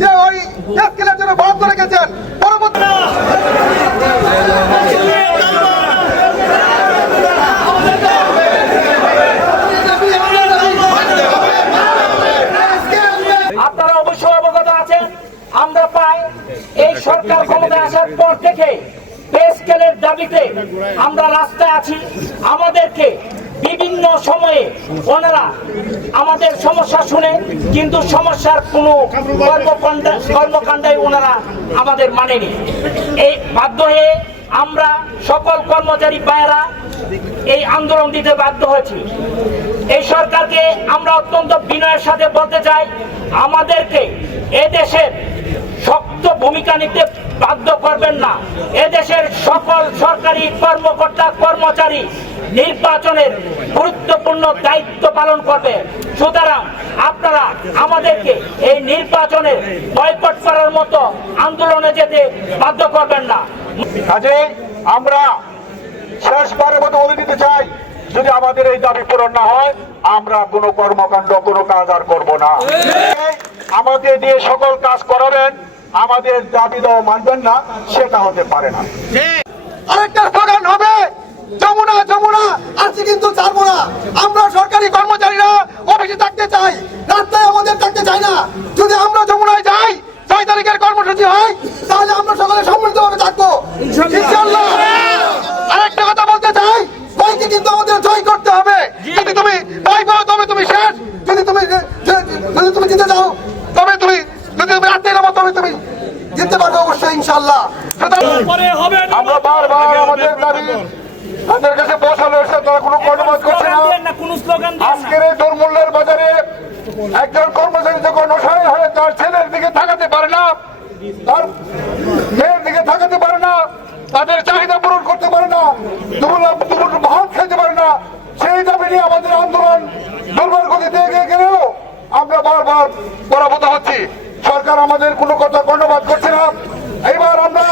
যে ওই স্কেলের জন্য বরাদ্দ রেখেছেন পরবর্তী আপনারা অবশ্যই অবগত আছেন, আমরা প্রায় এই সরকার ক্ষমতায় আসার পর থেকে পে স্কেলের দাবিতে আমরা রাস্তায় আছি। আমাদেরকে বিভিন্ন সময়ে ওনারা আমাদের সমস্যা শুনে কিন্তু সমস্যার কোনো কর্মকাণ্ডায় ওনারা আমাদের মানেনি। এই বাধ্য হয়ে আমরা সকল কর্মচারী ভাইয়েরা এই আন্দোলন দিতে বাধ্য হয়েছি। এই সরকারকে আমরা অত্যন্ত বিনয়ের সাথে বলতে চাই, আমাদেরকে এদেশের শক্ত ভূমিকা নিতে বাধ্য করবেন না। এদেশের সকল সরকারি কর্মকর্তা কর্মচারী নির্বাচনের গুরুত্বপূর্ণ দায়িত্ব পালন করবে। সুতরাং আপনারা আমাদেরকে এই নির্বাচনের বয়কট করার মতো আন্দোলনে যেতে বাধ্য করবেন না। কাজে আমরা শেষবারের মতো বলে দিতে চাই, যদি আমাদের এই দাবি পূরণ না হয় আমরা কোনো কর্মকাণ্ড কোনো কাজ আর করবো না। আমাদের দিয়ে সকল কাজ করাবেন, আমাদের দাবি দেওয়া মানবেন না, সেটা হতে পারে না। আরেকটা স্লোগান হবে, যমুনা যমুনা আজকে কিন্তু ছাড়বো না। আমরা সরকারি কর্মচারীরা অফিসে থাকতে চাই, রাস্তায় আমাদের থাকতে চাই না। যদি আমরা যমুনায় যাই, 6 তারিখের কর্মসূচি হয়, তাহলে আমরা সকলে সম্মিলিতভাবে থাকবো ইনশাআল্লাহ। আরেকটা কথা বলতে চাই, ভয়কে কিন্তু আমাদের জয় করতে হবে। যদি তুমি ভয় পাও তবে তুমি শেষ। যদি তুমি জিতে যাও তবে তুমি, যদি তুমি রাস্তায় নামো তবে তুমি জিততে পারবে অবশ্যই ইনশাআল্লাহ। আমরা বারবার আমাদের দাবি তাদের কাছে পৌঁছানো এসে তারা কোনো কর্মকাজ করছে না। আজকের এই দরমূল্যের বাজারে একজন কর্মচারী যখন অসহায় হয়ে তার ছেলের দিকে তাকাতে পারে না, তার মেয়ের দিকে তাকাতে পারে না, তাদের চাহিদা পূরণ করতে পারে না, দুপুর ভাত খেতে পারে না, সেই দাবি নিয়ে আমাদের আন্দোলন দুর্বল গতিতে এগিয়ে গেলেও আমরা বারবার পরাভূত হচ্ছি। সরকার আমাদের কোনো কথা কর্ণপাত করছে না। এইবার আমরা